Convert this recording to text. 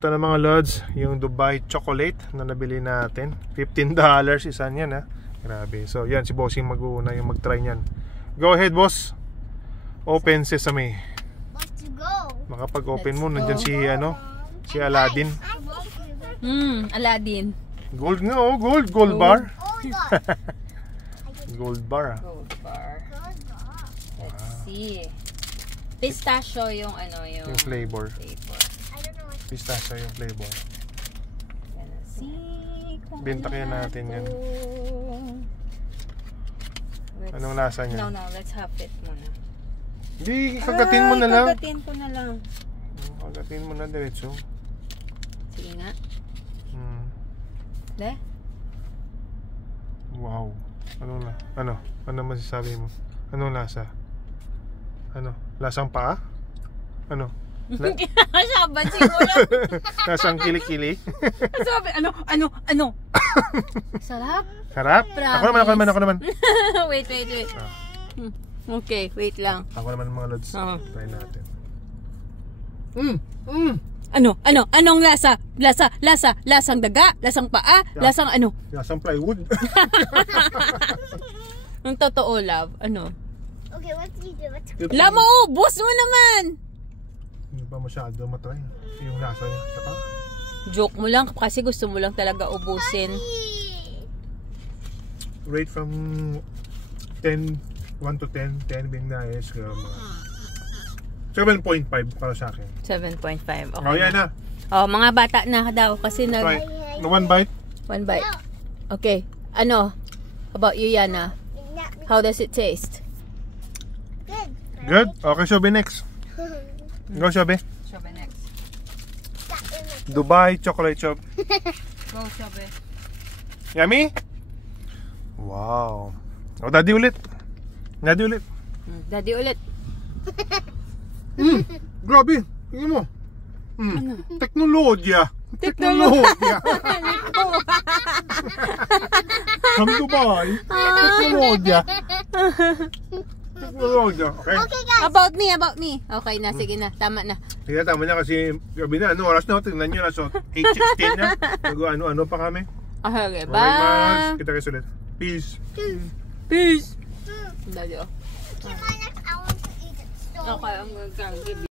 Ito na mga lods, yung Dubai chocolate na nabili natin. $15 isa niyan ha. Grabe. So yan, si bossing mag-uuna yung mag-try niyan. Go ahead boss. Open sesame. Let's go. Makapag-open mo, nandyan si si Aladdin. Aladdin. Gold nga oh, gold bar. Oh God. Gold bar. Gold bar. Let's see. Pistachio yung yung flavor. I don't know what. Pistachio yung flavor. Let's see. Benta kaya natin yan. Anong lasa niya? No, let's have it muna. Hindi, kagatin mo na lang. Kagatin ko na lang. Kagatin mo na diretso. Sige nga. De? Wow. Ano masasabi mo? Anong lasa? Lasang paa? Sabi siguro. Lasang kilikili? Sabi, ano? Sarap? Sarap? Promise. Ako naman. Wait. Okay, wait lang. Ako naman mga lods. Try natin. Anong lasa? Lasang daga? Lasang paa? Lasang ano? Lasang plywood. Ang totoo, love. Okay, what do you do? Lamo, ubos mo naman! Hindi pa masyado matry. Yung lasa niya. Saka? Joke mo lang kasi gusto mo lang talaga ubusin. Rate from 1 to 10. 10 being nice. 7.5 para sa akin. 7.5. Okay. Oh, yan na. Mga bata na daw kasi Try. One bite? One bite. Okay. About you, Yana? How does it taste? Good. Good? Okay, Shobe next. Go, Shobe. Shobe next. Dubai chocolate chop. Go, Shobe. Yummy? Wow. O, daddy ulit. Daddy ulit. Daddy ulit. Grabe. Tingnan mo. Teknolodya. Teknolodya. From Dubai. Teknolodya. Teknolodya. Okay. Okay, guys. About me. Okay na, sige na. Tama na. Sige, tama niya kasi gabi na. Oras na? Tingnan nyo na. So, 8:16 na. Ano pa kami? Okay, Okay, bye. kita kayo ulit. Peace. Peace. Daddy, Okay, my next, I want to eat it. So Okay, I'm gonna give you.